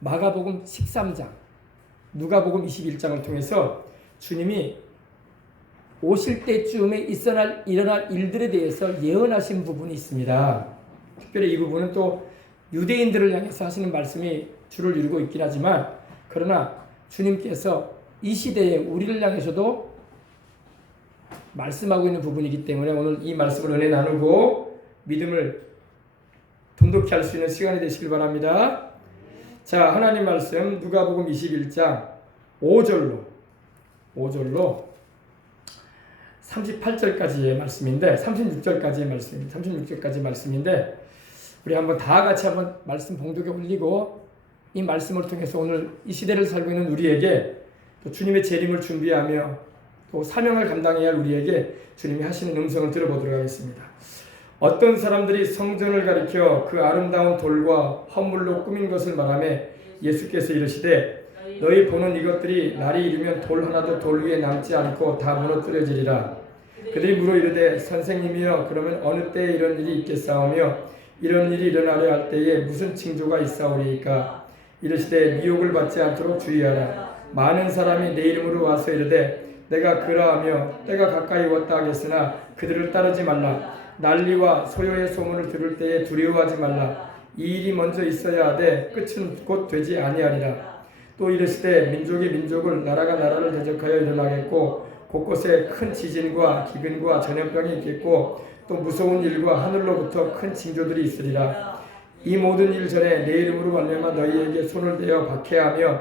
마가복음 13장, 누가복음 21장을 통해서 주님이 오실 때쯤에 일어날 일들에 대해서 예언하신 부분이 있습니다. 특별히 이 부분은 또 유대인들을 향해서 하시는 말씀이 주를 이루고 있긴 하지만, 그러나 주님께서 이 시대에 우리를 향해서도 말씀하고 있는 부분이기 때문에 오늘 이 말씀을 은혜 나누고 믿음을 돈독히 할 수 있는 시간이 되시길 바랍니다. 자, 하나님 말씀 누가복음 21장 5절로 38절까지의 말씀인데, 36절까지의 말씀인데, 우리 한번 다 같이 한번 말씀 봉독에 올리고 이 말씀을 통해서 오늘 이 시대를 살고 있는 우리에게 또 주님의 재림을 준비하며 또 사명을 감당해야 할 우리에게 주님이 하시는 음성을 들어보도록 하겠습니다. 어떤 사람들이 성전을 가리켜 그 아름다운 돌과 헌물로 꾸민 것을 말하며 예수께서 이르시되 너희 보는 이것들이 날이 이르면 돌 하나도 돌 위에 남지 않고 다 무너뜨려지리라. 그들이 물어 이르되 선생님이여 그러면 어느 때에 이런 일이 있겠사오며 이런 일이 일어나려 할 때에 무슨 징조가 있사오리이까. 이르시되 미혹을 받지 않도록 주의하라. 많은 사람이 내 이름으로 와서 이르되 내가 그러하며 때가 가까이 왔다 하겠으나 그들을 따르지 말라. 난리와 소요의 소문을 들을 때에 두려워하지 말라. 이 일이 먼저 있어야 하되 끝은 곧 되지 아니하리라. 또 이르시되 민족이 민족을 나라가 나라를 대적하여 일어나겠고 곳곳에 큰 지진과 기근과 전염병이 있겠고 또 무서운 일과 하늘로부터 큰 징조들이 있으리라. 이 모든 일 전에 내 이름으로 말미암아 너희에게 손을 대어 박해하며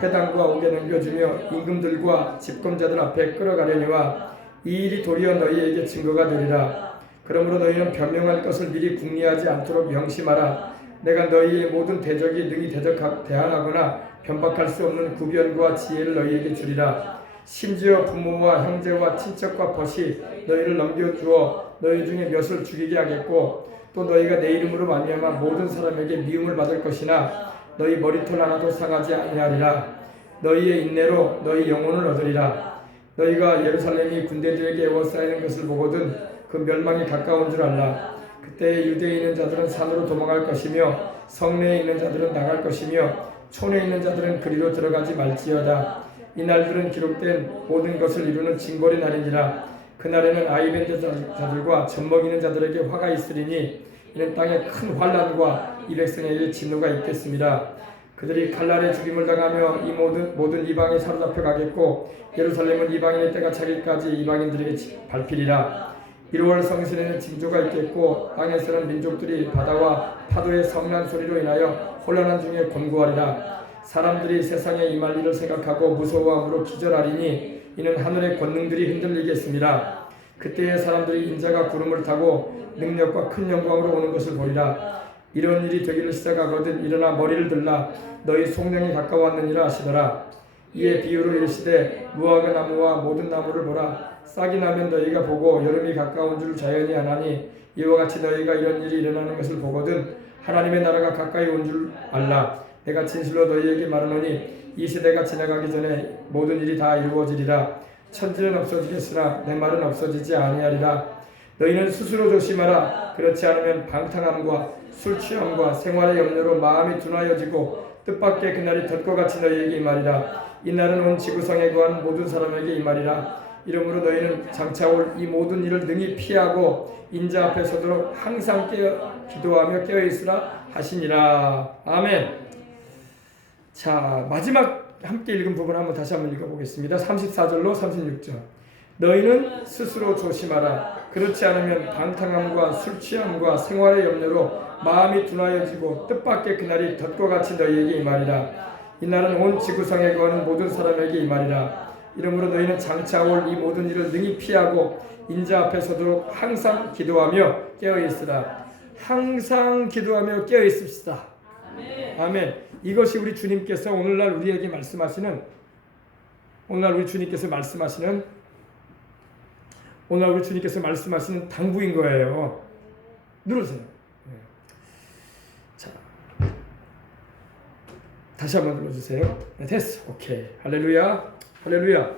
회당과 옥에 넘겨주며 임금들과 집권자들 앞에 끌어가려니와 이 일이 도리어 너희에게 증거가 되리라. 그러므로 너희는 변명할 것을 미리 궁리하지 않도록 명심하라. 내가 너희의 모든 대적이 능히 대항하거나 변박할 수 없는 구변과 지혜를 너희에게 주리라. 심지어 부모와 형제와 친척과 벗이 너희를 넘겨주어 너희 중에 몇을 죽이게 하겠고 또 너희가 내 이름으로 말미암아 모든 사람에게 미움을 받을 것이나 너희 머리털 하나도 상하지 아니하리라. 너희의 인내로 너희 영혼을 얻으리라. 너희가 예루살렘이 군대들에게 에워싸이는 것을 보거든 그 멸망이 가까운 줄 알라. 그때 유대에 있는 자들은 산으로 도망할 것이며 성내에 있는 자들은 나갈 것이며 촌에 있는 자들은 그리로 들어가지 말지어다. 이 날들은 기록된 모든 것을 이루는 징벌의 날이니라. 그날에는 아이벤 자들과 젖먹이는 자들에게 화가 있으리니 이는 땅에 큰 환난과 이 백성에게 진노가 있겠습니다. 그들이 칼날에 죽임을 당하며 이 모든 이방에 사로잡혀 가겠고 예루살렘은 이방인의 때가 차기까지 이방인들에게 밟히리라. 1월 성신에는 징조가 있겠고 땅에서는 민족들이 바다와 파도의 성난 소리로 인하여 혼란한 중에 곤고하리라. 사람들이 세상에 임할 일을 생각하고 무서워함으로 기절하리니 이는 하늘의 권능들이 흔들리겠습니다. 그때의 사람들이 인자가 구름을 타고 능력과 큰 영광으로 오는 것을 보리라. 이런 일이 되기를 시작하거든 일어나 머리를 들라. 너희 속량이 가까웠느니라 하시더라. 이에 비유로 이르시되 무화과 나무와 모든 나무를 보라. 싹이 나면 너희가 보고 여름이 가까운 줄 자연히 아나니 이와 같이 너희가 이런 일이 일어나는 것을 보거든 하나님의 나라가 가까이 온 줄 알라. 내가 진실로 너희에게 말하노니 이 시대가 지나가기 전에 모든 일이 다 이루어지리라. 천지는 없어지겠으나 내 말은 없어지지 아니하리라. 너희는 스스로 조심하라. 그렇지 않으면 방탕함과 술 취함과 생활의 염려로 마음이 둔하여지고 뜻밖의 그날이 덫과같이 너희에게 임하리라. 이 날은 온 지구상에 거한 모든 사람에게 임하리라. 이러므로 너희는 장차 올 이 모든 일을 능히 피하고 인자 앞에 서도록 항상 기도하며 깨어있으라 하시니라. 아멘. 자, 마지막 함께 읽은 부분 다시 한번 읽어보겠습니다. 34절로 36절. 너희는 스스로 조심하라. 그렇지 않으면 방탕함과 술 취함과 생활의 염려로 마음이 둔하여지고 뜻밖의 그날이 덫과같이 너희에게 임하리라. 이 날은 온 지구상에 거하는 모든 사람에게 임하리라. 이러므로 너희는 장차 올 이 모든 일을 능히 피하고 인자 앞에 서도록 항상 기도하며 깨어있으라. 항상 기도하며 깨어있읍시다. 아멘. 이것이 우리 주님께서 오늘날 우리에게 말씀하시는 당부인 거예요. 누르세요. 자, 다시 한번 눌러주세요. 네, 됐어. 오케이. 할렐루야. 할렐루야.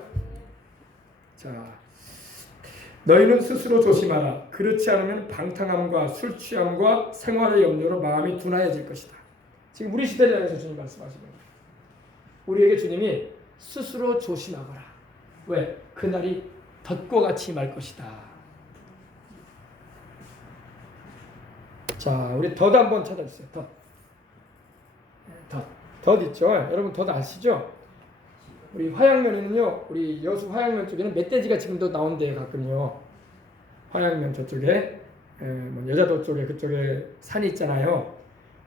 자, 너희는 스스로 조심하라. 그렇지 않으면 방탕함과 술 취함과 생활의 염려로 마음이 둔하여질 것이다. 지금 우리 시대를 향해서 주님 말씀하시는 거예요. 우리에게 주님이 스스로 조심하거라. 왜? 그날이 덫과 같이 임할 것이다. 자, 우리 덫 한번 찾아주세요. 덫 있죠? 여러분 덫 아시죠? 우리 화양면에는요, 우리 여수 화양면 쪽에는 멧돼지가 지금도 나온대요, 가끔요. 화양면 저쪽에, 여자도 쪽에 그쪽에 산이 있잖아요.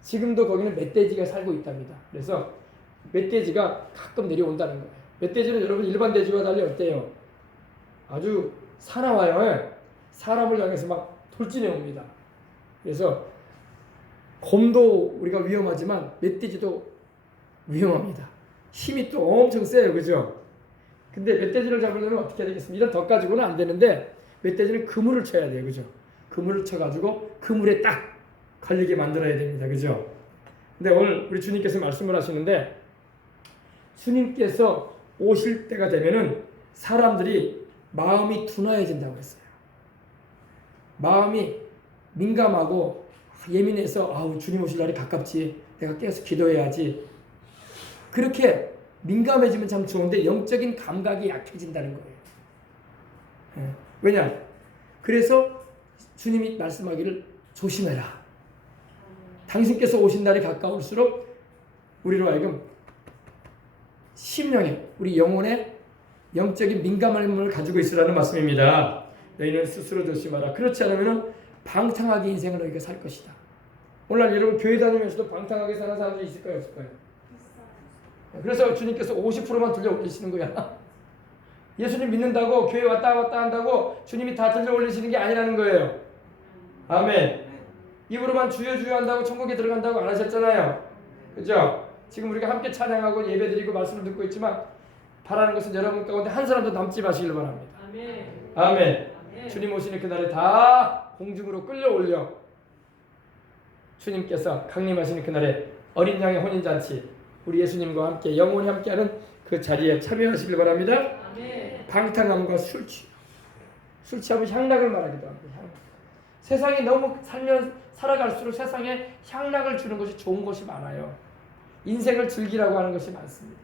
지금도 거기는 멧돼지가 살고 있답니다. 그래서 멧돼지가 가끔 내려온다는 거예요. 멧돼지는 여러분 일반 돼지와 달리 어때요? 아주 사나워요. 사람을 향해서 막 돌진해 옵니다. 그래서 곰도 우리가 위험하지만 멧돼지도 위험합니다. 힘이 또 엄청 세요. 그죠? 근데 멧돼지를 잡으려면 어떻게 해야 되겠습니까? 이런 덫 가지고는 안 되는데 멧돼지는 그물을 쳐야 돼요. 그죠? 그물을 쳐가지고 그물에 딱 걸리게 만들어야 됩니다. 그죠? 근데 오늘 우리 주님께서 말씀을 하시는데 주님께서 오실 때가 되면은 사람들이 마음이 둔화해진다고 했어요. 마음이 민감하고 예민해서 아우 주님 오실 날이 가깝지. 내가 깨어서 기도해야지. 그렇게 민감해지면 참 좋은데 영적인 감각이 약해진다는 거예요. 왜냐? 그래서 주님이 말씀하기를 조심해라. 당신께서 오신 날이 가까울수록 우리로 하여금 심령에 우리 영혼에 영적인 민감함을 가지고 있으라는 말씀입니다. 너희는 스스로 조심하라. 그렇지 않으면 방탕하게 인생을 너희가 살 것이다. 오늘날 여러분 교회 다니면서도 방탕하게 사는 사람들이 있을까요? 없을까요? 그래서 주님께서 50%만 들려 올리시는 거야. 예수님 믿는다고 교회 왔다 한다고 주님이 다 들려 올리시는 게 아니라는 거예요. 아멘. 입으로만 주여 주여 한다고 천국에 들어간다고 안 하셨잖아요. 그죠? 지금 우리가 함께 찬양하고 예배드리고 말씀을 듣고 있지만 바라는 것은 여러분 가운데 한 사람도 남지 마시길 바랍니다. 아멘. 아멘. 아멘. 주님 오시는 그날에 다 공중으로 끌려올려 주님께서 강림하시는 그날에 어린 양의 혼인잔치 우리 예수님과 함께 영원히 함께하는 그 자리에 참여하시길 바랍니다. 아멘. 방탕함과 술 취하면 향락을 말하기도 합니다. 세상이 너무 살아갈수록 세상에 향락을 주는 것이 좋은 것이 많아요. 인생을 즐기라고 하는 것이 많습니다.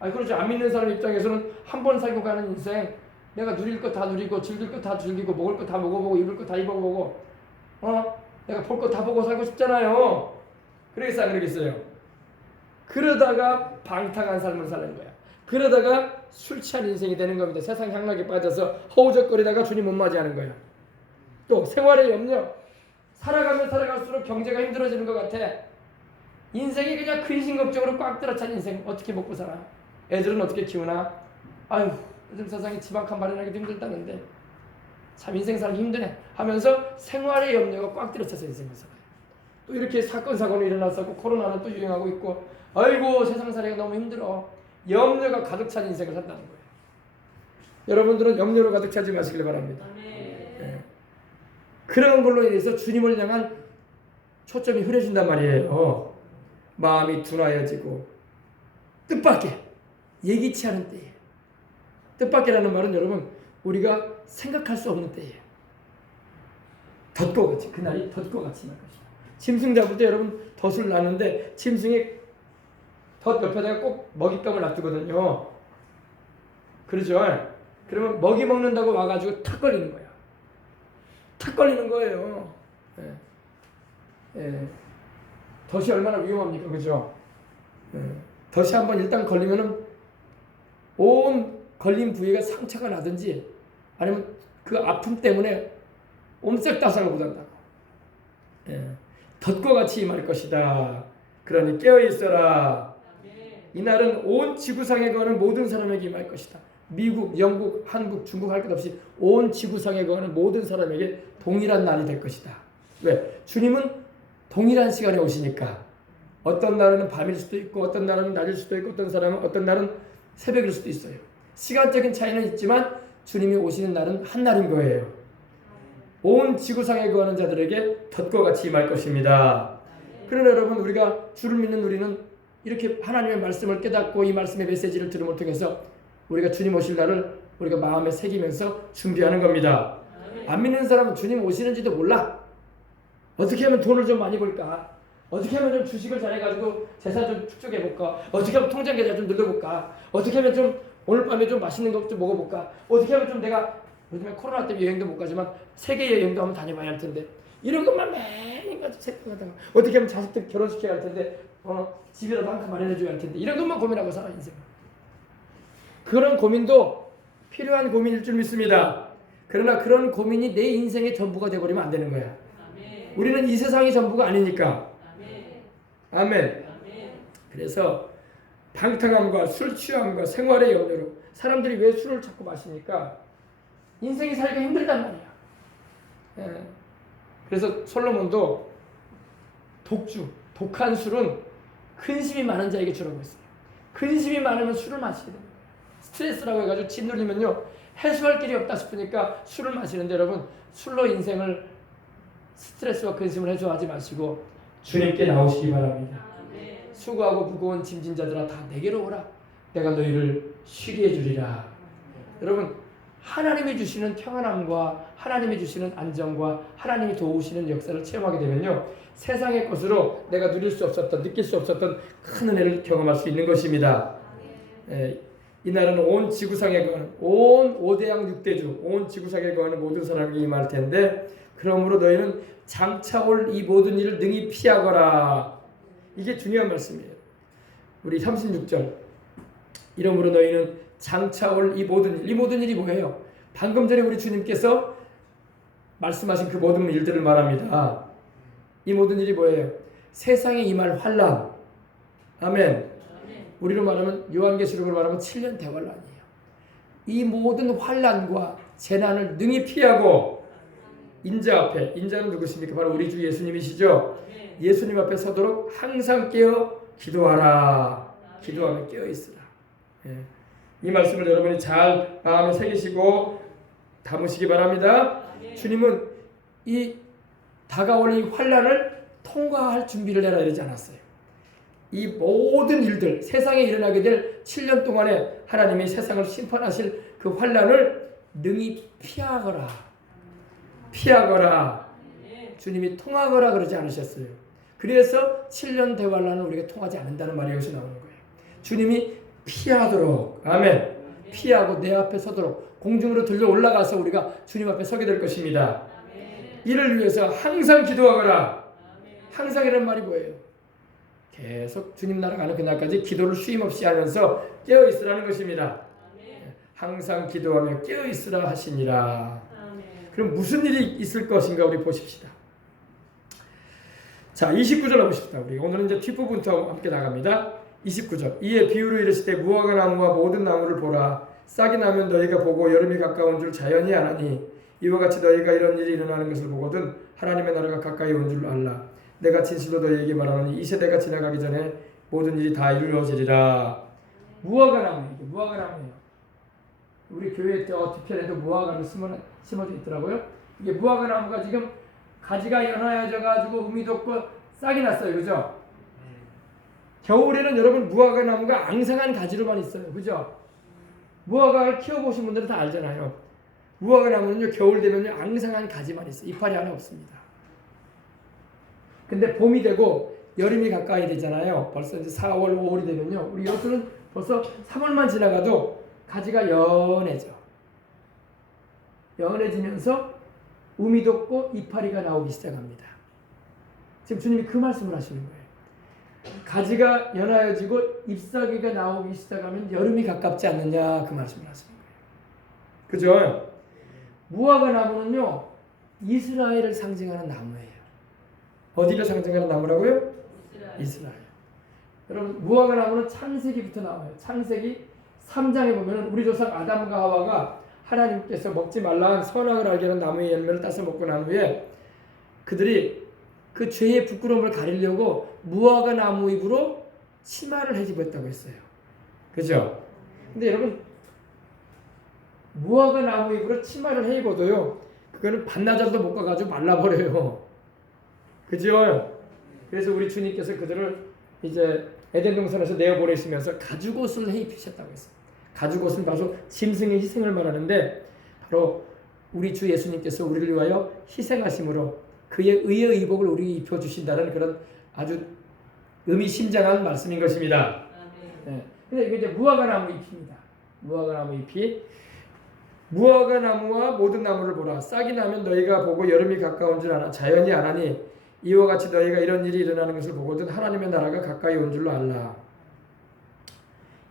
그렇죠. 안 믿는 사람 입장에서는 한 번 살고 가는 인생 내가 누릴 거 다 누리고 즐길 거 다 즐기고 먹을 거 다 먹어보고 입을 거 다 입어보고 내가 볼 거 다 보고 살고 싶잖아요. 그러겠어요? 안 그러겠어요? 그러다가 방탕한 삶을 사는 거야. 그러다가 술 취한 인생이 되는 겁니다. 세상 향락에 빠져서 허우적거리다가 주님 못 맞이하는 거야. 또 생활의 염려 살아가면 살아갈수록 경제가 힘들어지는 것 같아. 인생이 그냥 근심걱정으로 꽉 들어찬 인생. 어떻게 먹고 살아? 애들은 어떻게 키우나? 아유 요즘 세상에 집 한 칸 마련하기도 힘들다는데 참 인생 살기 힘드네 하면서 생활의 염려가 꽉 들어차서 인생을 살아요. 또 이렇게 사건이 일어났었고 코로나는 또 유행하고 있고 아이고 세상 살기가 너무 힘들어. 염려가 가득 찬 인생을 산다는 거예요. 여러분들은 염려로 가득 차지 마시길 바랍니다. 네. 그런 걸로 인해서 주님을 향한 초점이 흐려진단 말이에요. 마음이 둔하여지고 뜻밖의 예기치 않은 때에 뜻밖이라는 말은 여러분 우리가 생각할 수 없는 때예요. 덫과 같이 그날이 덫과 같이 날 것이다. 짐승 잡을 때 여러분 덫을 놨는데 짐승이 덫 옆에다가 꼭 먹잇감을 놔두거든요. 그렇죠? 그러면 먹이 먹는다고 와가지고 탁 걸리는 거야. 탁 걸리는 거예요. 덫이 얼마나 위험합니까? 그죠? 덫이 한번 일단 걸리면은 온 걸린 부위가 상처가 나든지 아니면 그 아픔 때문에 옴색다상을 못한다고. 덫과 같이 임할 것이다. 그러니 깨어있어라. 이날은 온 지구상에 거하는 모든 사람에게 임할 것이다. 미국, 영국, 한국, 중국 할 것 없이 온 지구상에 거하는 모든 사람에게 동일한 날이 될 것이다. 왜? 주님은 동일한 시간에 오시니까 어떤 날은 밤일 수도 있고 어떤 날은 낮일 수도 있고 어떤 날은 새벽일 수도 있어요. 시간적인 차이는 있지만 주님이 오시는 날은 한 날인 거예요. 온 지구상에 거하는 자들에게 덫과 같이 임할 것입니다. 그러나 여러분 우리가 주를 믿는 우리는 이렇게 하나님의 말씀을 깨닫고 이 말씀의 메시지를 들음을 통해서 우리가 주님 오실 날을 우리가 마음에 새기면서 준비하는 겁니다. 안 믿는 사람은 주님 오시는지도 몰라. 어떻게 하면 돈을 좀 많이 벌까? 어떻게 하면 좀 주식을 잘해가지고 재산 좀 축적해볼까? 어떻게 하면 통장 계좌 좀 늘려볼까? 어떻게 하면 좀 오늘 밤에 좀 맛있는 거 좀 먹어볼까? 어떻게 하면 좀 내가 요즘에 코로나 때문에 여행도 못 가지만 세계 여행도 한번 다녀봐야 할 텐데 이런 것만 매일같이 생각하다가 어떻게 하면 자식들 결혼시켜야 할 텐데 집이라도 한 칸 마련해줘야 할 텐데 이런 것만 고민하고 살아 인생. 그런 고민도 필요한 고민일 줄 믿습니다. 그러나 그런 고민이 내 인생의 전부가 되어버리면 안 되는 거야. 우리는 이 세상이 전부가 아니니까. 아멘. 그래서 방탕함과 술 취함과 생활의 염려로 사람들이 왜 술을 자꾸 마시니까 인생이 살기가 힘들단 말이야. 예. 그래서 솔로몬도 독한 술은 근심이 많은 자에게 주라고 했어요. 근심이 많으면 술을 마시게 됩니다. 스트레스라고 해가지고 짓눌리면요 해소할 길이 없다 싶으니까 술을 마시는데 여러분 술로 인생을 스트레스와 근심을 해소하지 마시고 주님께 나오시기 바랍니다. 수고하고 무거운 짐진 자들아 다 내게로 오라. 내가 너희를 쉬게 해주리라. 여러분 하나님이 주시는 평안함과 하나님이 주시는 안정과 하나님이 도우시는 역사를 체험하게 되면요 세상의 것으로 내가 누릴 수 없었던 느낄 수 없었던 큰 은혜를 경험할 수 있는 것입니다. 이 날은 온 지구상에 거하는 온 5대양 6대주 온 지구상에 거하는 모든 사람에게 임할 텐데 그러므로 너희는 장차 올 이 모든 일을 능히 피하거라. 이게 중요한 말씀이에요. 우리 36절 이러므로 너희는 장차 올 이 모든 일이 뭐예요? 방금 전에 우리 주님께서 말씀하신 그 모든 일들을 말합니다. 이 모든 일이 뭐예요? 세상에 임할 환난. 아멘. 우리로 말하면 요한계시록으로 말하면 7년 대환란이에요. 이 모든 환난과 재난을 능히 피하고 인자 앞에 인자는 누구십니까? 바로 우리 주 예수님이시죠. 예수님 앞에 서도록 항상 깨어 기도하라. 기도하며 깨어 있으라. 이 말씀을 여러분이 잘 마음에 새기시고 담으시기 바랍니다. 주님은 이 다가올 이 환난을 통과할 준비를 해라 이러지 않았어요. 이 모든 일들 세상에 일어나게 될 7년 동안에 하나님이 세상을 심판하실 그 환난을 능히 피하거라. 주님이 통하거라 그러지 않으셨어요. 그래서 7년 대환란은 우리가 통하지 않는다는 말이 여기서 나오는 거예요. 주님이 피하도록 아멘. 피하고 내 앞에 서도록 공중으로 들려 올라가서 우리가 주님 앞에 서게 될 것입니다. 이를 위해서 항상 기도하거라. 항상이라는 말이 뭐예요? 계속 주님 나라 가는 그날까지 기도를 쉼 없이 하면서 깨어 있으라는 것입니다. 항상 기도하며 깨어 있으라 하시니라. 그럼 무슨 일이 있을 것인가 우리 보십시다. 자, 29절 보십시다. 우리 오늘은 이제 뒷부분부터 함께 나갑니다. 29절 이에 비유로 이르시되 무화과 나무와 모든 나무를 보라. 싹이 나면 너희가 보고 여름이 가까운 줄 자연히 아나니 이와 같이 너희가 이런 일이 일어나는 것을 보거든 하나님의 나라가 가까이 온 줄 알라. 내가 진실로 너희에게 말하노니 이 세대가 지나가기 전에 모든 일이 다 이루어지리라. 무화과 나무, 이게 무화과 나무예요. 우리 교회 뒤편에도 무화과를 심어져 있더라고요. 이게 무화과 나무가 지금 가지가 연화해져 가지고 음이 돋고 싹이 났어요. 그죠? 겨울에는 여러분 무화과 나무가 앙상한 가지로만 있어요. 그죠? 무화과를 키워보신 분들은 다 알잖아요. 무화과 나무는요 겨울 되면요 앙상한 가지만 있어요. 이파리 하나 없습니다. 근데 봄이 되고 여름이 가까이 되잖아요. 벌써 이제 4월, 5월이 되면요 우리 여수는 벌써 3월만 지나가도 가지가 연해지면서 음이 돋고 이파리가 나오기 시작합니다. 지금 주님이 그 말씀을 하시는 거예요. 가지가 연하여지고 잎사귀가 나오기 시작하면 여름이 가깝지 않느냐 그 말씀을 하시는 거예요. 그죠? 무화과 나무는요 이스라엘을 상징하는 나무예요. 어디를 상징하는 나무라고요? 이스라엘. 여러분 무화과 나무는 창세기부터 나와요. 창세기 3장에 보면 우리 조상 아담과 하와가 하나님께서 먹지 말라 선악을 알게 하는 나무의 열매를 따서 먹고 난 후에 그들이 그 죄의 부끄러움을 가리려고 무화과 나무 잎으로 치마를 헤집었다고 했어요. 그죠? 근데 여러분 무화과 나무 잎으로 치마를 헤입어도요 그거는 반나절도 못 가가지고 말라버려요. 그죠? 그래서 우리 주님께서 그들을 이제 에덴 동산에서 내어보내시면서 가죽옷을 헤입히셨다고 했어요. 가죽옷은 바로 짐승의 희생을 말하는데 바로 우리 주 예수님께서 우리를 위하여 희생하심으로 그의 의의 의복을 우리에게 입혀주신다는 그런 아주 의미심장한 말씀인 것입니다. 네. 근데 이게 이제 무화과 나무 잎입니다. 무화과 나무 잎이 무화과 나무와 모든 나무를 보라. 싹이 나면 너희가 보고 여름이 가까운 줄 아나 자연이 아나니 이와 같이 너희가 이런 일이 일어나는 것을 보거든 하나님의 나라가 가까이 온 줄로 알라.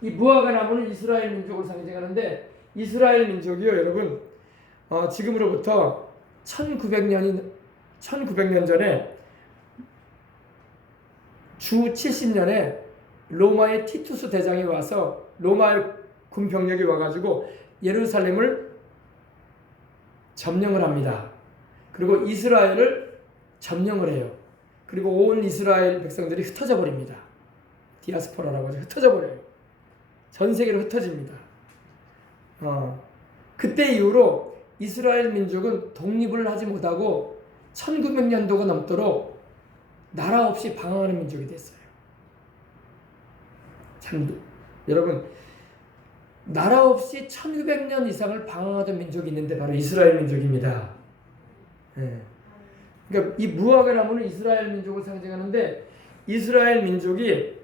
이 무화과 나무는 이스라엘 민족을 상징하는데 이스라엘 민족이요 여러분 지금으로부터 1900년 전에 주 70년에 로마의 티투스 대장이 와서 로마의 군병력이 와가지고 예루살렘을 점령을 합니다. 그리고 이스라엘을 점령을 해요. 그리고 온 이스라엘 백성들이 흩어져 버립니다. 디아스포라라고 하죠. 흩어져 버려요. 전 세계로 흩어집니다. 그때 이후로 이스라엘 민족은 독립을 하지 못하고 1900년도가 넘도록 나라 없이 방황하는 민족이 됐어요. 참 여러분 나라 없이 1900년 이상을 방황하던 민족이 있는데 바로 이스라엘 민족입니다. 네. 그러니까 이 무화과 나무는 이스라엘 민족을 상징하는데 이스라엘 민족이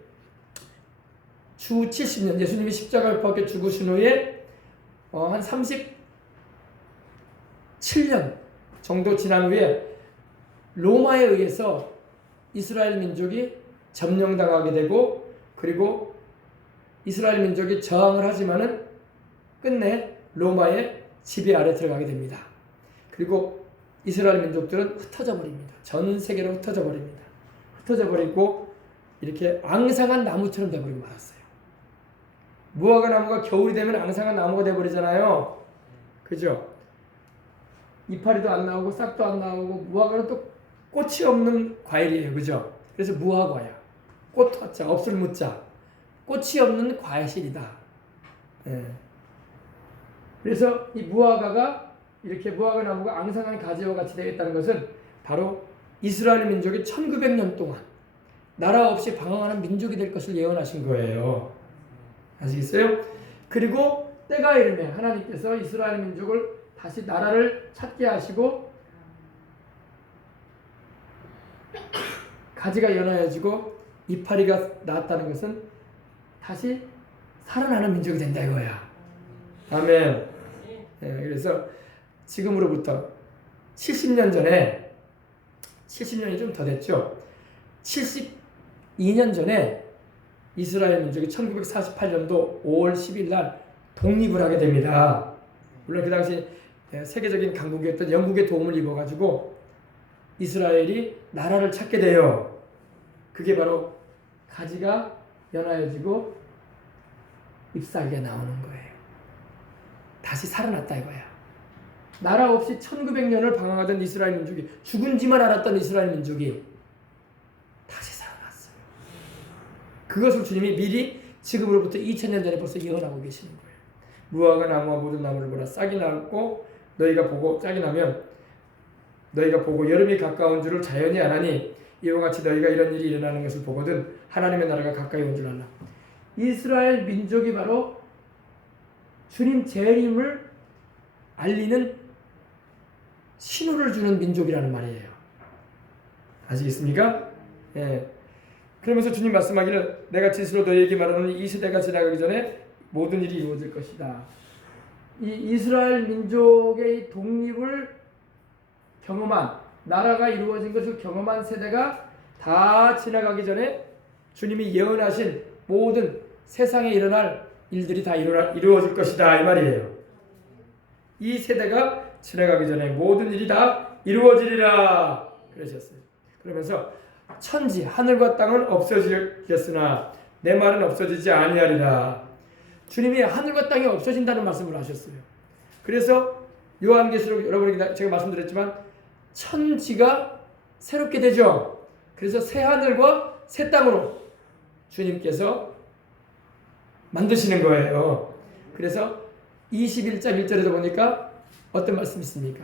주 70년 예수님이 십자가에 못 박혀 죽으신 후에 한 37년 정도 지난 후에 로마에 의해서 이스라엘 민족이 점령당하게 되고 그리고 이스라엘 민족이 저항을 하지만은 끝내 로마의 지배 아래 들어가게 됩니다. 그리고 이스라엘 민족들은 흩어져 버립니다. 전 세계로 흩어져 버립니다. 흩어져 버리고 이렇게 앙상한 나무처럼 되어버리고 말았어요. 무화과 나무가 겨울이 되면 앙상한 나무가 되어버리잖아요. 그죠? 이파리도 안 나오고 싹도 안 나오고 무화과는 또 꽃이 없는 과일이에요. 그죠? 그래서 무화과야. 꽃 화자 없을 무자. 꽃이 없는 과실이다. 예. 그래서 이 무화과가 이렇게 무화과 나무가 앙상한 가지와 같이 되겠다는 것은 바로 이스라엘 민족이 1900년 동안 나라 없이 방황하는 민족이 될 것을 예언하신 거예요. 아시겠어요? 그리고 때가 이르면 하나님께서 이스라엘 민족을 다시 나라를 찾게 하시고 가지가 연하여지고 이파리가 나왔다는 것은 다시 살아나는 민족이 된다 이거야. 아멘. 네, 그래서 지금으로부터 70년 전에 70년이 좀 더 됐죠. 72년 전에 이스라엘 민족이 1948년도 5월 10일 날 독립을 하게 됩니다. 물론 그 당시 세계적인 강국이었던 영국의 도움을 입어가지고 이스라엘이 나라를 찾게 돼요. 그게 바로 가지가 연하여지고 잎사귀가 나오는 거예요. 다시 살아났다 이거야. 나라 없이 1900년을 방황하던 이스라엘 민족이 죽은지만 알았던 이스라엘 민족이 다시 살아났어요. 그것을 주님이 미리 지금으로부터 2000년 전에 벌써 예언하고 계시는 거예요. 무화과 나무와 모든 나무를 보라. 싹이 났고 너희가 보고 싹이 나면 너희가 보고 여름이 가까운 줄을 자연히 아나니 이와 같이 너희가 이런 일이 일어나는 것을 보거든 하나님의 나라가 가까이 온 줄 알라. 이스라엘 민족이 바로 주님 재림을 알리는 신호를 주는 민족이라는 말이에요. 아시겠습니까? 예. 그러면서 주님 말씀하기를 내가 진실로 너희에게 말하노니 이 시대가 지나가기 전에 모든 일이 이루어질 것이다. 이 이스라엘 민족의 독립을 경험한 나라가 이루어진 것을 경험한 세대가 다 지나가기 전에 주님이 예언하신 모든 세상에 일어날 일들이 다 이루어질 것이다 이 말이에요. 이 세대가 지나가기 전에 모든 일이 다 이루어지리라 그러셨어요. 그러면서 천지 하늘과 땅은 없어지겠으나 내 말은 없어지지 아니하리라. 주님이 하늘과 땅이 없어진다는 말씀을 하셨어요. 그래서 요한계시록 여러분에게 제가 말씀드렸지만 천지가 새롭게 되죠. 그래서 새 하늘과 새 땅으로 주님께서 만드시는 거예요. 그래서 21장 1절에도 보니까 어떤 말씀이 있습니까?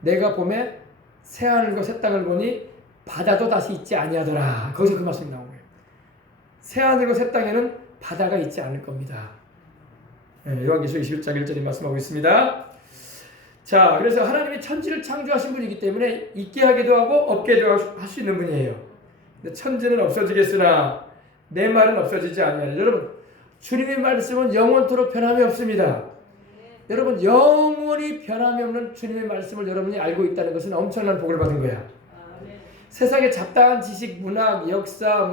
내가 봄에 새 하늘과 새 땅을 보니 바다도 다시 있지 아니하더라. 거기서 그 말씀이 나온 거예요. 새 하늘과 새 땅에는 바다가 있지 않을 겁니다. 요한계시록 21장 1절에 말씀하고 있습니다. 자, 그래서 하나님이 천지를 창조하신 분이기 때문에 있게 하기도 하고 없게 할 수 있는 분이에요. 천지는 없어지겠으나 내 말은 없어지지 아니하리라. 여러분, 주님의 말씀은 영원토록 변함이 없습니다. 여러분, 영원히 변함이 없는 주님의 말씀을 여러분이 알고 있다는 것은 엄청난 복을 받은 거야. 세상에 잡다한 지식, 문학, 역사,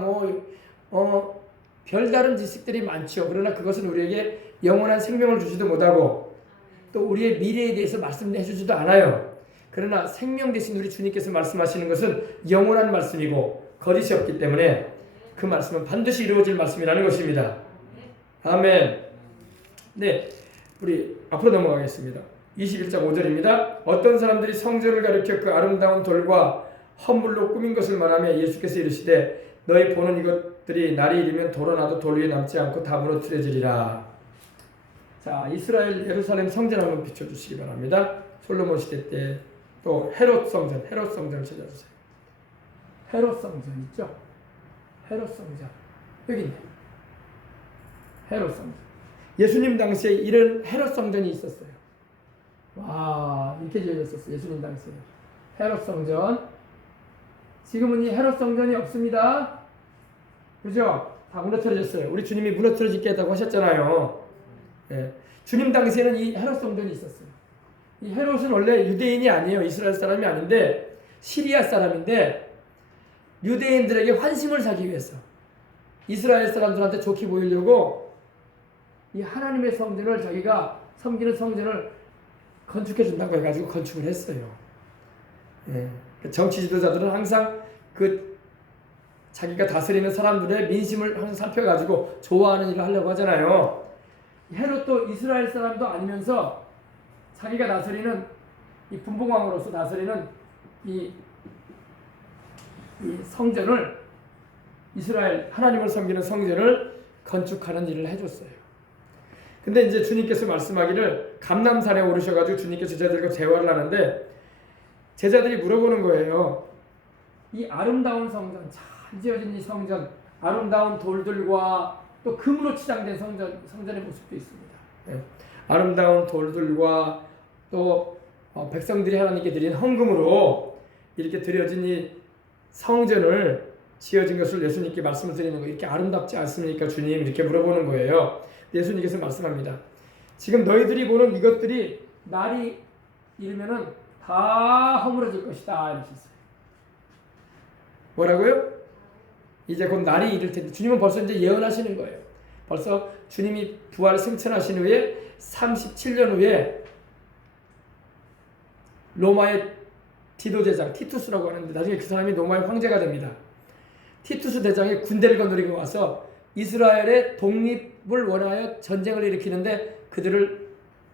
별다른 지식들이 많죠. 그러나 그것은 우리에게 영원한 생명을 주지도 못하고 또 우리의 미래에 대해서 말씀해 주지도 않아요. 그러나 생명 대신 우리 주님께서 말씀하시는 것은 영원한 말씀이고 거짓이 없기 때문에 그 말씀은 반드시 이루어질 말씀이라는 것입니다. 아멘. 네, 우리 앞으로 넘어가겠습니다. 21장 5절입니다. 어떤 사람들이 성전을 가리켜 그 아름다운 돌과 헌물로 꾸민 것을 말하며 예수께서 이르시되 너희 보는 이것들이 날이 이르면 돌 하나도 돌 위에 남지 않고 다 무너뜨려지리라. 자, 이스라엘 예루살렘 성전 한번 비춰주시기 바랍니다. 솔로몬 시대 때 또 헤롯 성전을 찾아주세요. 헤롯 성전 있죠? 헤롯 성전 여기 있네. 헤롯 성전. 예수님 당시에 이런 헤롯 성전이 있었어요. 와, 이렇게 지어졌었어요. 예수님 당시에 헤롯 성전. 지금은 이 헤롯 성전이 없습니다. 그죠? 다 무너뜨려졌어요. 우리 주님이 무너뜨려지게 했다고 하셨잖아요. 예. 주님 당시에는 이 헤롯 성전이 있었어요. 이 헤롯은 원래 유대인이 아니에요. 이스라엘 사람이 아닌데 시리아 사람인데 유대인들에게 환심을 사기 위해서 이스라엘 사람들한테 좋게 보이려고 이 하나님의 성전을 자기가 섬기는 성전을 건축해 준다고 해가지고 건축을 했어요. 예. 정치 지도자들은 항상 그 자기가 다스리는 사람들의 민심을 항상 살펴가지고 좋아하는 일을 하려고 하잖아요. 헤롯도 이스라엘 사람도 아니면서 자기가 다스리는 이 분봉왕으로서 다스리는 이 성전을 이스라엘 하나님을 섬기는 성전을 건축하는 일을 해줬어요. 근데 이제 주님께서 말씀하기를 감람산에 오르셔가지고 주님께서 제자들과 대화를 하는데 제자들이 물어보는 거예요. 이 아름다운 성전, 잘 지어진 이 성전, 아름다운 돌들과 또 금으로 치장된 성전의 모습도 있습니다. 네. 아름다운 돌들과 또 백성들이 하나님께 드린 헌금으로 이렇게 드려진 이 성전을 지어진 것을 예수님께 말씀을 드리는 거 이렇게 아름답지 않습니까? 주님 이렇게 물어보는 거예요. 예수님께서 말씀합니다. 지금 너희들이 보는 이것들이 날이 이르면은 다 허물어질 것이다 이러셨어요. 뭐라고요? 이제 곧 날이 이를 텐데 주님은 벌써 이제 예언하시는 거예요. 벌써 주님이 부활 승천하신 후에 37년 후에 로마의 디도 대장 티투스라고 하는데 나중에 그 사람이 로마의 황제가 됩니다. 티투스 대장이 군대를 거느리고 와서 이스라엘의 독립을 원하여 전쟁을 일으키는데 그들을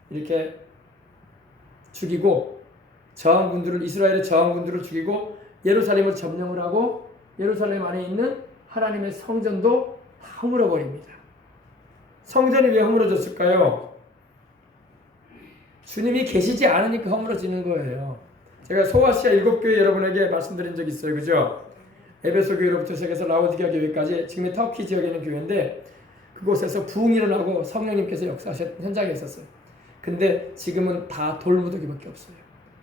이렇게 죽이고 이스라엘의 저항군들을 죽이고 예루살렘을 점령을 하고 예루살렘 안에 있는 하나님의 성전도 다 허물어버립니다. 성전이 왜 허물어졌을까요? 주님이 계시지 않으니까 허물어지는 거예요. 제가 소아시아 7교회 여러분에게 말씀드린 적이 있어요. 그죠? 에베소 교회로부터 시작해서 라오디게아 교회까지 지금의 터키 지역에 있는 교회인데 그곳에서 부흥이 일어나고 성령님께서 역사하신 현장에 있었어요. 근데 지금은 다 돌무더기밖에 없어요.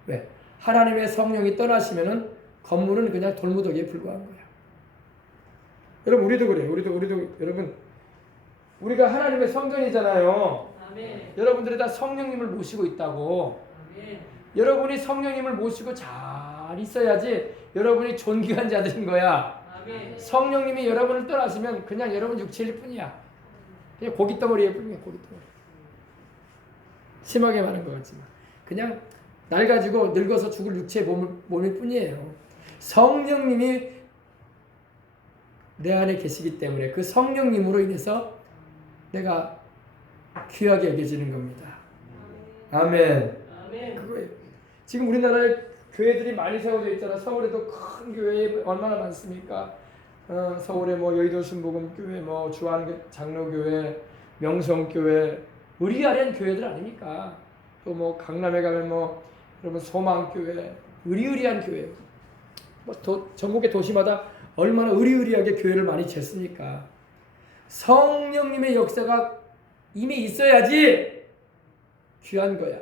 왜? 하나님의 성령이 떠나시면은 건물은 그냥 돌무더기에 불과한 거예요. 여러분 우리도 그래요. 우리도 여러분 우리가 하나님의 성전이잖아요. 아멘. 여러분들이 다 성령님을 모시고 있다고. 아멘. 여러분이 성령님을 모시고 잘 있어야지 여러분이 존귀한 자들인 거야. 아멘. 성령님이 여러분을 떠나시면 그냥 여러분 육체일 뿐이야. 그냥 고깃덩어리일 뿐이야. 고깃덩어리. 심하게 말한 것 같지만 그냥 날 가지고 늙어서 죽을 육체의 몸일 뿐이에요. 성령님이 내 안에 계시기 때문에 그 성령님으로 인해서 내가 귀하게 여겨지는 겁니다. 아멘. 아멘. 그거예요. 지금 우리나라에 교회들이 많이 세워져 있잖아. 서울에도 큰 교회 얼마나 많습니까? 서울에 뭐 여의도 순복음교회, 뭐 주안 장로교회, 명성교회, 의리아리한 교회들 아닙니까? 또 뭐 강남에 가면 뭐 여러분 소망교회, 의리의리한 교회. 뭐 전국의 도시마다 얼마나 의리의리하게 교회를 많이 쟀습니까? 성령님의 역사가 이미 있어야지 귀한 거야.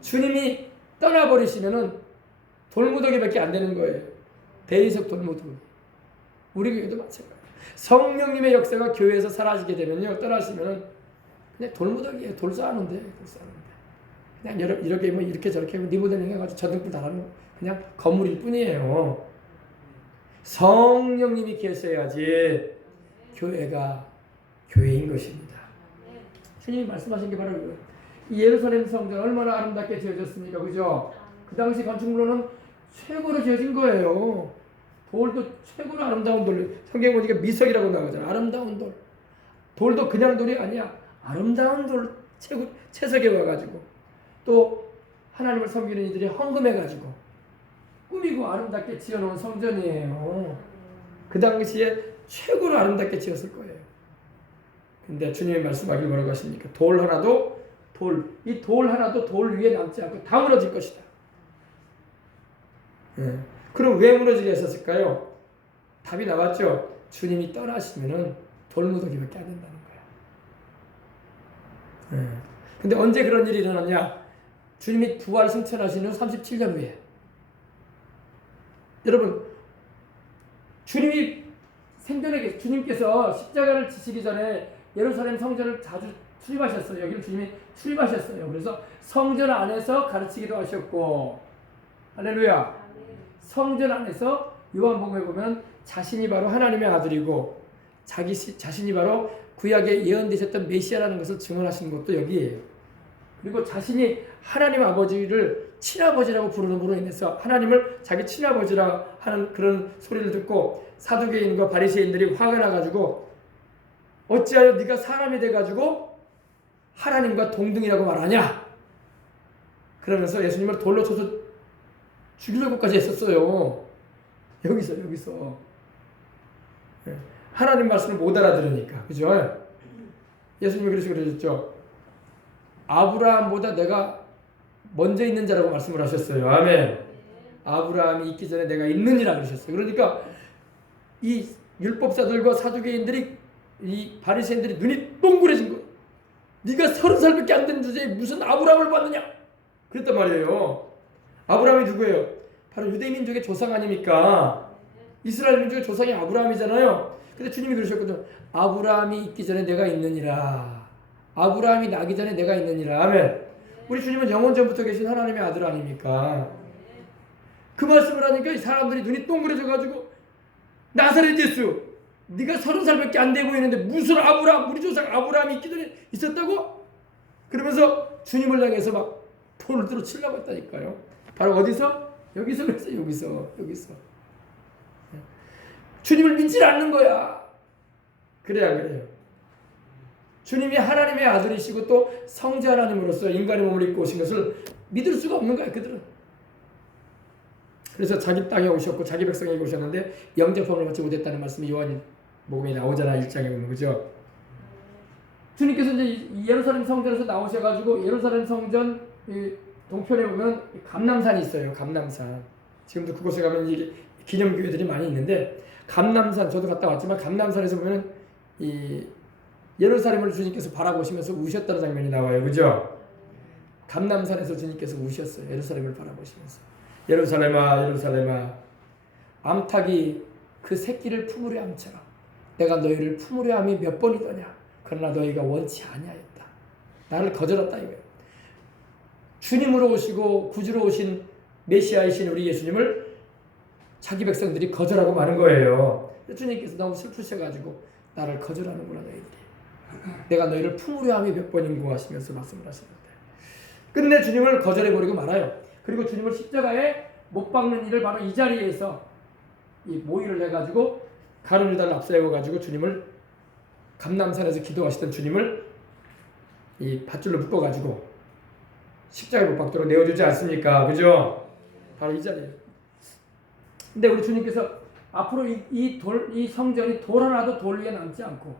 주님이 떠나버리시면은 돌무더기밖에 안 되는 거예요. 대리석 돌무더기. 우리 교회도 마찬가지예요. 성령님의 역사가 교회에서 사라지게 되면요, 떠나시면은 그냥 돌무더기예요. 돌 쌓는데. 그냥 이렇게 뭐 이렇게 저렇게 리모델링 해가지고 저등불 달아놓은 그냥 건물일 뿐이에요. 성령님이 계셔야지 교회가 교회인 것입니다. 주님이 말씀하신 게 바로 이 예루살렘 성전 얼마나 아름답게 지어졌습니까? 그죠? 그 당시 건축물로는 최고로 지어진 거예요. 돌도 최고로 아름다운 돌. 성경에 보니까 미석이라고 나오잖아요. 아름다운 돌. 돌도 그냥 돌이 아니야. 아름다운 돌 채석에 와가지고 또 하나님을 섬기는 이들이 헌금해가지고 꾸미고 아름답게 지어놓은 성전이에요. 그 당시에 최고로 아름답게 지었을 거예요. 근데 주님이 말씀하길 뭐라고 하십니까? 이 돌 하나도 돌 위에 남지 않고 다 무너질 것이다. 그럼 왜 무너지게 했었을까요? 답이 나왔죠. 주님이 떠나시면은 돌무더기밖에 안 된다는 거야. 근데 언제 그런 일이 일어났냐? 주님이 부활 승천하신 후 37년 후에. 여러분, 주님이 생전에 주님께서 십자가를 지시기 전에 예루살렘 성전을 자주 출입하셨어요. 여기를 주님이 출입하셨어요. 그래서 성전 안에서 가르치기도 하셨고, 할렐루야. 성전 안에서 요한복음에 보면 자신이 바로 하나님의 아들이고 자신이 바로 구약에 예언되셨던 메시아라는 것을 증언하신 것도 여기에요. 그리고 자신이 하나님 아버지를 친아버지라고 부르는 으로 인해서 하나님을 자기 친아버지라 하는 그런 소리를 듣고 사두개인과 바리새인들이 화가 나가지고 어찌하여 네가 사람이 돼가지고 하나님과 동등이라고 말하냐? 그러면서 예수님을 돌로 쳐서 죽이려고까지 했었어요. 여기서 하나님 말씀을 못 알아들으니까, 그죠? 예수님이 그러셨죠. 아브라함보다 내가 먼저 있는 자라고 말씀을 하셨어요. 아멘. 아브라함이 있기 전에 내가 있느니라 그러셨어요. 그러니까 이 율법사들과 사두개인들이, 이 바리새인들이 눈이 동그래진 거. 네가 30살밖에 안 된 주제에 무슨 아브라함을 봤느냐? 그랬단 말이에요. 아브라함이 누구예요? 바로 유대민족의 조상 아닙니까? 이스라엘 민족의 조상이 아브라함이잖아요. 근데 주님이 그러셨거든요. 아브라함이 있기 전에 내가 있느니라. 아브라함이 나기 전에 내가 있느니라. 아멘. 우리 주님은 영원 전부터 계신 하나님의 아들 아닙니까? 그 말씀을 하니까 이 사람들이 눈이 동그래져가지고 나사렛 예수, 네가 30살밖에 안 돼 보이는데 무슨 아브라함, 우리 조상 아브라함이 있기 전에 있었다고? 그러면서 주님을 향해서 막 돌을 들어 치려고 했다니까요. 바로 어디서? 여기서 그랬어요. 여기서. 주님을 믿지 않는 거야. 그래야 그래요. 주님이 하나님의 아들이시고 또 성자 하나님으로서 인간의 몸을 입고 오신 것을 믿을 수가 없는 거야, 그들은. 그래서 자기 땅에 오셨고 자기 백성에게 오셨는데 영접함을 받지 못했다는 말씀이 요한복음에 나오잖아. 1장에 보면, 그죠? 주님께서 이제 예루살렘 성전에서 나오셔가지고 예루살렘 성전 동편에 보면 감람산이 있어요. 감람산. 지금도 그곳에 가면 이 기념교회들이 많이 있는데, 감람산, 저도 갔다 왔지만 감람산에서 보면 이 예루살렘을 주님께서 바라보시면서 우셨다는 장면이 나와요. 그죠? 감람산에서 주님께서 우셨어요. 예루살렘을 바라보시면서. 예루살렘아, 예루살렘아, 암탉이 그 새끼를 품으려 함처럼 내가 너희를 품으려 함이 몇 번이더냐? 그러나 너희가 원치 아니하였다. 나를 거절했다 이거예요. 주님으로 오시고 구주로 오신 메시아이신 우리 예수님을 자기 백성들이 거절하고 마는 거예요. 주님께서 너무 슬프셔가지고 나를 거절하는구나 너희들이. 내가 너희를 품으려 함이 몇 번인고 하시면서 말씀을 하시는데, 끝내 주님을 거절해버리고 말아요. 그리고 주님을 십자가에 못 박는 일을 바로 이 자리에서 이 모의를 해가지고 가룟 유다를 앞세워가지고 주님을, 감람산에서 기도하시던 주님을 이 밧줄로 묶어가지고 십자가에 못 박도록 내어주지 않습니까? 그죠? 바로 이 자리에요. 근데 우리 주님께서 앞으로 이 성전이 돌 하나도 돌 위에 남지 않고,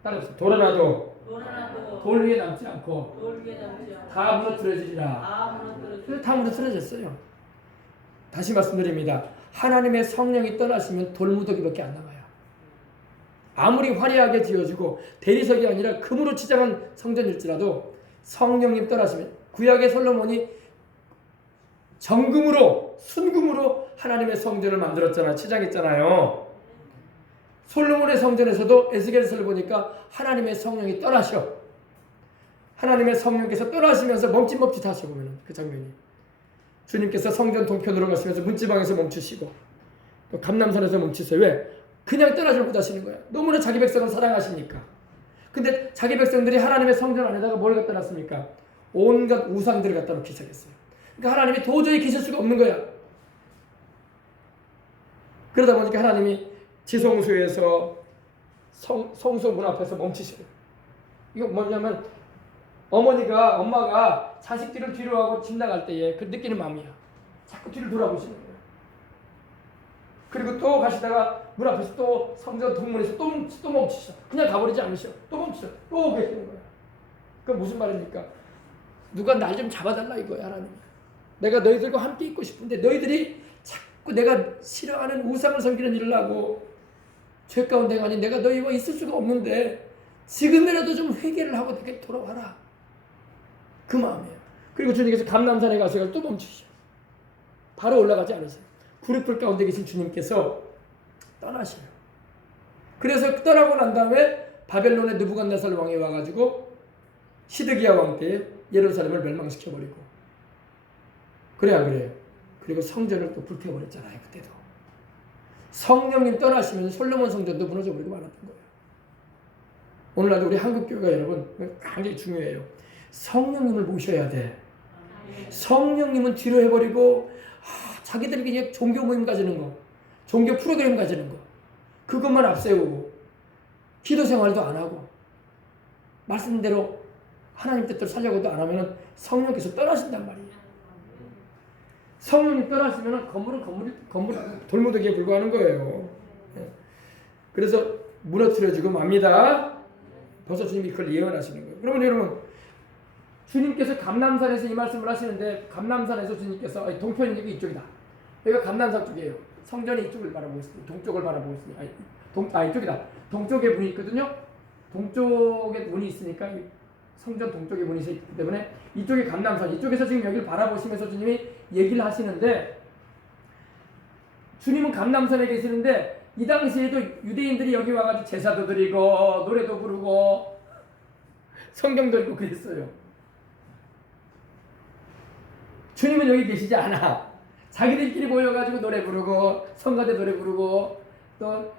따라서 돌 하나도 돌 위에 남지 않고 다 무너뜨려지리라. 다 무너뜨려졌어요. 다시 말씀드립니다. 하나님의 성령이 떠나시면 돌무더기밖에 안 남아요. 아무리 화려하게 지어지고 대리석이 아니라 금으로 치장한 성전일지라도 성령님 떠나시면, 구약의 솔로몬이 정금으로 순금으로 하나님의 성전을 만들었잖아. 치장했잖아요. 솔로몬의 성전에서도 에스겔서를 보니까 하나님의 성령이 떠나셔. 하나님의 성령께서 떠나시면서 멈칫멈칫하시고 보면 그 장면이. 주님께서 성전 동편으로 가시면서 문지방에서 멈추시고 또 감람산에서 멈추세요. 왜? 그냥 떠나지 못하시는 거야. 너무나 자기 백성을 사랑하시니까. 근데 자기 백성들이 하나님의 성전 안에다가 뭘 갖다 놨습니까? 온갖 우상들을 갖다 놓기 시작했어요. 그러니까 하나님이 도저히 계실 수가 없는 거야. 그러다 보니까 하나님이 지성소에서 성소 문 앞에서 멈추시고, 이거 뭐냐면 엄마가 자식들을 뒤로 하고 집 나갈 때에 그 느끼는 마음이야. 자꾸 뒤를 돌아보시는 거예요. 그리고 또 가시다가 문 앞에서 또 성전 동문에서 또 멈추셔. 그냥 가버리지 않으셔. 또 멈추셔. 또 계시는 거야. 그건 무슨 말입니까? 누가 날 좀 잡아달라 이거야, 하나님. 내가 너희들과 함께 있고 싶은데 너희들이 자꾸 내가 싫어하는 우상을 섬기는 일을 하고 죄 가운데가 아닌 내가 너희와 있을 수가 없는데 지금이라도 좀 회개를 하고 내게 돌아와라. 그 마음이에요. 그리고 주님께서 감람산에 가서 또 멈추시죠. 바로 올라가지 않으세요. 구름불 가운데 계신 주님께서 떠나셔요. 그래서 떠나고 난 다음에 바벨론의 느부갓네살 왕이 와가지고 시드기야 왕 때 예루살렘을 멸망시켜버리고, 그래 안 그래요? 그리고 성전을 또 불태워버렸잖아요. 그때도 성령님 떠나시면 솔로몬 성전도 무너져버리고 말았던 거예요. 오늘날도 우리 한국교회가 여러분 굉장히 중요해요. 성령님을 모셔야 돼. 성령님은 뒤로 해버리고 자기들이 그냥 종교 모임 가지는 거, 종교 프로그램 가지는 거, 그것만 앞세우고 기도 생활도 안 하고 말씀대로 하나님 뜻대로 살려고도 안 하면 성령께서 떠나신단 말이에요. 성령님 떠나시면 건물은 돌무더기에 불과하는 거예요. 그래서 무너뜨려지고 맙니다. 벌써 주님이 그걸 예언하시는 거예요. 그러면 여러분, 주님께서 감람산에서 이 말씀을 하시는데, 감람산에서 주님께서 동편이 이쪽이다. 여기가 감람산 쪽이에요. 성전이 이쪽을 바라보고 있습니다. 동쪽을 바라보고 있습니다. 이쪽이다. 동쪽에 문이 있거든요. 동쪽에 문이 있으니까 성전 동쪽에 문이 있기 때문에 이쪽이 감람산, 이쪽에서 지금 여기를 바라보시면서 주님이 얘기를 하시는데, 주님은 감람산에 계시는데 이 당시에도 유대인들이 여기 와가지고 제사도 드리고 노래도 부르고 성경도 읽고 그랬어요. 주님은 여기 계시지 않아. 자기들끼리 모여가지고 노래 부르고 성가대 노래 부르고 또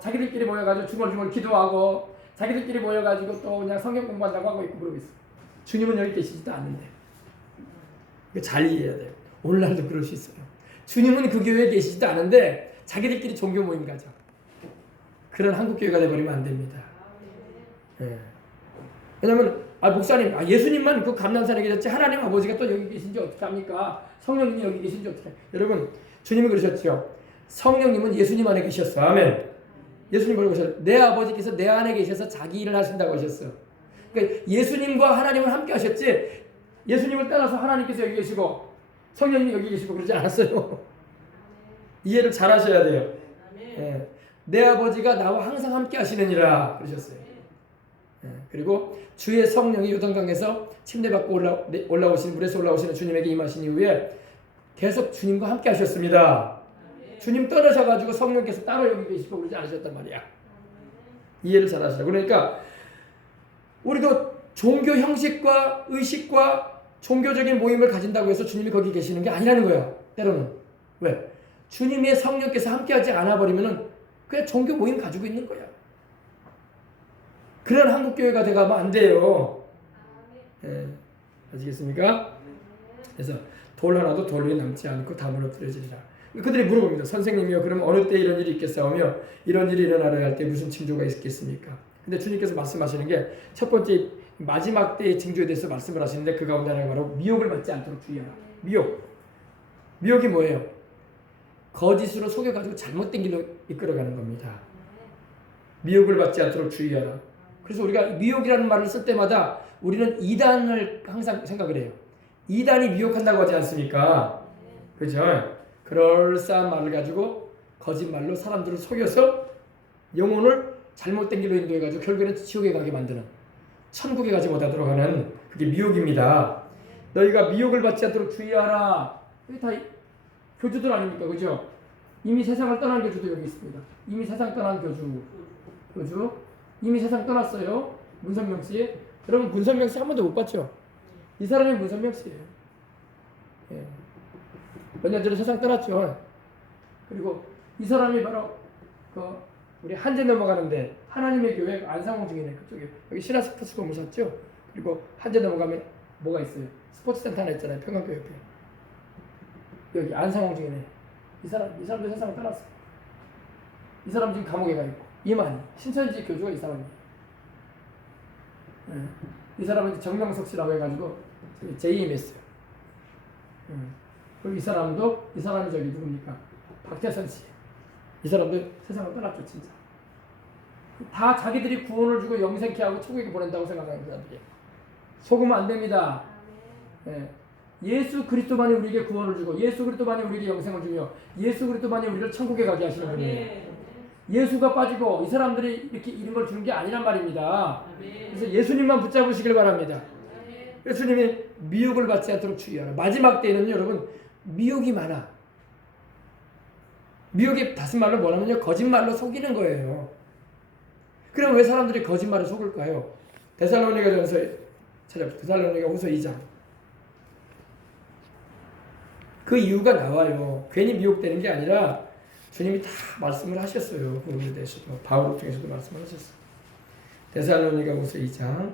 자기들끼리 모여가지고 중얼중얼 기도하고 자기들끼리 모여가지고 또 그냥 성경 공부한다고 하고 있고 그러고 있어. 주님은 여기 계시지도 않는데. 이거 잘 이해해야 돼요. 오늘날도 그럴 수 있어요. 주님은 그 교회에 계시지도 않은데 자기들끼리 종교 모임 가죠. 그런 한국교회가 돼버리면 안 됩니다. 예. 왜냐면 목사님, 예수님만 그 감람산에 계셨지 하나님 아버지가 또 여기 계신지 어떻게 합니까? 성령님이 여기 계신지 어떻게 합니까? 여러분, 주님이 그러셨죠. 성령님은 예수님 안에 계셨어. 아멘. 예수님 뭐라고 하셨어요? 내 아버지께서 내 안에 계셔서 자기 일을 하신다고 하셨어. 그러니까 예수님과 하나님은 함께 하셨지, 예수님을 따라서 하나님께서 여기 계시고 성령님이 여기 계시고 그러지 않았어요. 이해를 잘 하셔야 돼요. 예. 내 아버지가 나와 항상 함께 하시느니라 그러셨어요. 예. 그리고 주의 성령이 요단강에서 침례 받고 올라오신 물에서 올라오시는 주님에게 임하신 이후에 계속 주님과 함께 하셨습니다. 주님 떠나셔가지고 성령께서 따로 여기 계시고 그러지 않으셨단 말이야. 이해를 잘 하시라. 그러니까 우리도 종교 형식과 의식과 종교적인 모임을 가진다고 해서 주님이 거기 계시는 게 아니라는 거야. 때로는. 왜? 주님의 성령께서 함께하지 않아버리면 그냥 종교 모임 가지고 있는 거야. 그런 한국교회가 돼가면 안 돼요. 예, 아시겠습니까? 그래서 돌 하나도 돌 위에 남지 않고 다 무너뜨려지리라. 그들이 물어봅니다. 선생님이요, 그럼 어느 때 이런 일이 있겠사오며 이런 일이 일어나려 할 때 무슨 징조가 있겠습니까? 근데 주님께서 말씀하시는 게 첫 번째 마지막 때의 징조에 대해서 말씀을 하시는데 그 가운데 하나가 바로 미혹을 받지 않도록 주의하라. 미혹이 뭐예요? 거짓으로 속여가지고 잘못된 길로 이끌어가는 겁니다. 미혹을 받지 않도록 주의하라. 그래서 우리가 미혹이라는 말을 쓸 때마다 우리는 이단을 항상 생각을 해요. 이단이 미혹한다고 하지 않습니까? 그렇죠? 그럴싸한 말을 가지고 거짓말로 사람들을 속여서 영혼을 잘못된 길로 인도해가지고 결국에는 지옥에 가게 만드는, 천국에 가지 못하도록 하는, 그게 미혹입니다. 너희가 미혹을 받지 않도록 주의하라. 이게 다 교주들 아닙니까? 그죠? 이미 세상을 떠난 교주도 여기 있습니다. 이미 세상 떠난 교주. 이미 세상 떠났어요. 문선명 씨. 여러분 문선명 씨 한 번도 못 봤죠? 이 사람이 문선명 씨예요. 예. 몇 년 전에 세상 떠났죠. 그리고 이 사람이 바로 우리 한제 넘어가는데 하나님의 교회 안상홍 중이네. 그쪽에 여기 신화 스포츠 건물 샀죠. 그리고 한제 넘어가면 뭐가 있어요? 스포츠 센터 하나 있잖아요. 평강교 옆에. 여기 안상홍 중이네. 이 사람도 세상을 떠났어. 이 사람 지금 감옥에 가 있고. 이만희 신천지 교주가 이 사람이에요. 이 사람은 정명석 씨라고 해가지고 재임했어요. 그리고 이 사람이 저기 누굽니까? 박태선 씨. 이 사람도 세상을 떠났죠, 진짜. 다 자기들이 구원을 주고 영생케 하고 천국에 보낸다고 생각하는 사람들이에요. 속으면 안 됩니다. 예. 예수 그리스도만이 우리에게 구원을 주고 예수 그리스도만이 우리에게 영생을 주며 예수 그리스도만이 우리를 천국에 가게 하시는 분이에요. 예수가 빠지고 이 사람들이 이렇게 이런 걸 주는 게 아니란 말입니다. 그래서 예수님만 붙잡으시길 바랍니다. 예수님이 미혹을 받지 않도록 주의하라. 마지막 때에는 여러분 미혹이 많아. 미혹이 다시 말로 뭐냐면요, 거짓말로 속이는 거예요. 그럼 왜 사람들이 거짓말을 속을까요? 데살로니가전서 찾아보세요. 데살로니가 후서 2장. 그 이유가 나와요. 괜히 미혹되는 게 아니라 주님이 다 말씀을 하셨어요. 그분에 대해서도 바울 중에서도 말씀을 하셨어요. 데살로니가 후서 2장.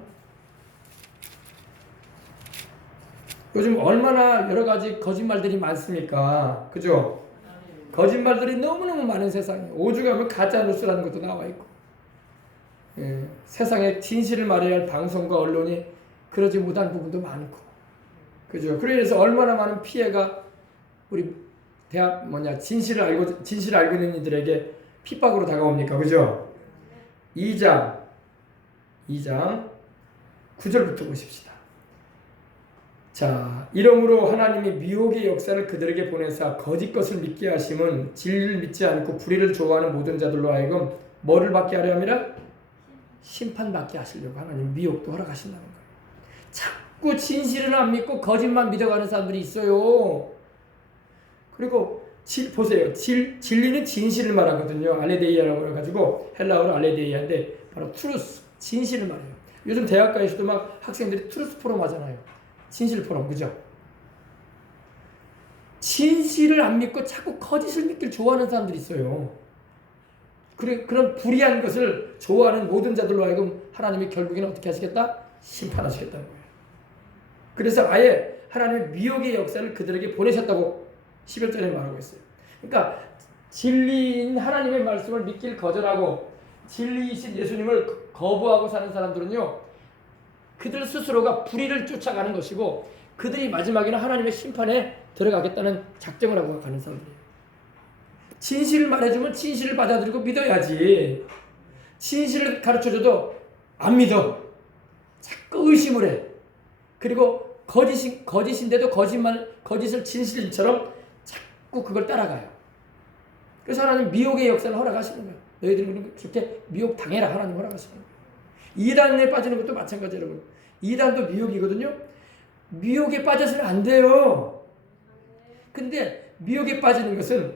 요즘 얼마나 여러 가지 거짓말들이 많습니까? 그죠? 거짓말들이 너무너무 많은 세상에 오죽하면 가짜 뉴스라는 것도 나와 있고, 예, 세상에 진실을 말해야 할 방송과 언론이 그러지 못한 부분도 많고, 그죠? 그래서 얼마나 많은 피해가 우리 진실을 알고 있는 이들에게 핍박으로 다가옵니까? 그죠? 2장 9절부터 보십시다. 자, 이러므로 하나님이 미혹의 역사를 그들에게 보내사 거짓 것을 믿게 하심은 진리를 믿지 않고 불의를 좋아하는 모든 자들로 하여금 뭐를 받게 하려 함이라? 심판받게 하시려고 하나님 미혹도 허락하신다는 거예요. 자꾸 진실을 안 믿고 거짓만 믿어가는 사람들이 있어요. 그리고 보세요. 진리는 진실을 말하거든요. 알레데이아라고 해가지고 헬라어로 알레데이아인데 바로 트루스, 진실을 말해요. 요즘 대학가에서도 막 학생들이 트루스 포럼 하잖아요. 진실 포럼, 그죠? 진실을 안 믿고 자꾸 거짓을 믿길 좋아하는 사람들이 있어요. 그런 불의한 것을 좋아하는 모든 자들로 하여금 하나님이 결국에는 어떻게 하시겠다? 심판하시겠다는 거예요. 그래서 아예 하나님의 미혹의 역사를 그들에게 보내셨다고 11절에 말하고 있어요. 그러니까 진리인 하나님의 말씀을 믿길 거절하고 진리이신 예수님을 거부하고 사는 사람들은요, 그들 스스로가 불의를 쫓아가는 것이고 그들이 마지막에는 하나님의 심판에 들어가겠다는 작정을 하고 가는 사람들이에요. 진실을 말해주면 진실을 받아들이고 믿어야지. 진실을 가르쳐줘도 안 믿어. 자꾸 의심을 해. 그리고 거짓인데도 거짓을 진실처럼 자꾸 그걸 따라가요. 그래서 하나님 미혹의 역사를 허락하시는 거예요. 너희들은 그렇게 미혹 당해라. 하나님 허락하시는 거예요. 이단에 빠지는 것도 마찬가지예요, 여러분. 이단도 미혹이거든요. 미혹에 빠져서는 안 돼요. 근데 미혹에 빠지는 것은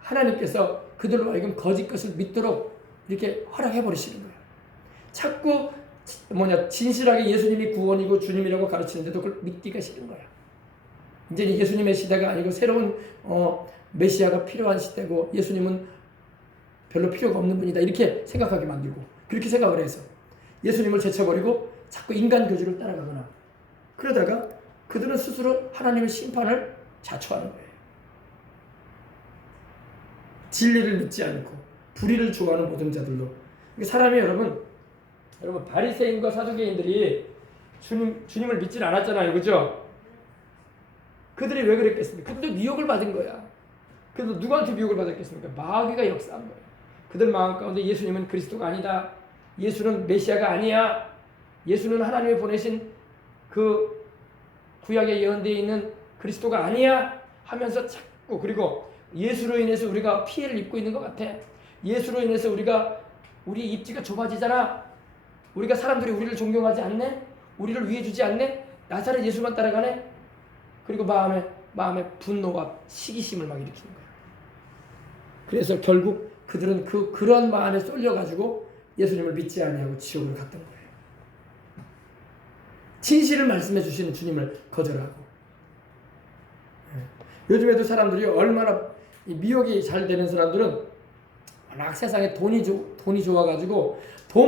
하나님께서 그들로 하여금 거짓 것을 믿도록 이렇게 허락해 버리시는 거예요. 자꾸 진실하게 예수님이 구원이고 주님이라고 가르치는데도 그걸 믿기가 싫은 거야. 이제 예수님의 시대가 아니고 새로운 메시아가 필요한 시대고 예수님은 별로 필요가 없는 분이다 이렇게 생각하게 만들고, 그렇게 생각을 해서 예수님을 제쳐버리고 자꾸 인간 교주를 따라가거나 그러다가 그들은 스스로 하나님의 심판을 자초하는 거예요. 진리를 믿지 않고 불의를 좋아하는 모든 자들로. 사람이 여러분 바리새인과 사두개인들이 주님을 믿질 않았잖아요, 그죠? 그들이 왜 그랬겠습니까? 그들도 미혹을 받은 거야. 그래서 누구한테 미혹을 받았겠습니까? 마귀가 역사한 거예요. 그들 마음 가운데 예수님은 그리스도가 아니다. 예수는 메시아가 아니야. 예수는 하나님이 보내신 그 구약에 예언되어 있는 그리스도가 아니야 하면서 자꾸, 그리고 예수로 인해서 우리가 피해를 입고 있는 것 같아. 예수로 인해서 우리 입지가 좁아지잖아. 우리가 사람들이 우리를 존경하지 않네. 우리를 위해주지 않네. 나사렛 예수만 따라가네. 그리고 마음에 분노와 시기심을 막 일으키는 거야. 그래서 결국 그들은 그런 마음에 쏠려가지고 예수님을 믿지 아니하고 지옥을 갔던 거예요. 진실을 말씀해 주시는 주님을 거절하고. 요즘에도 사람들이 얼마나 미혹이 잘 되는 사람들은 워낙 세상에 돈이 좋아가지고 돈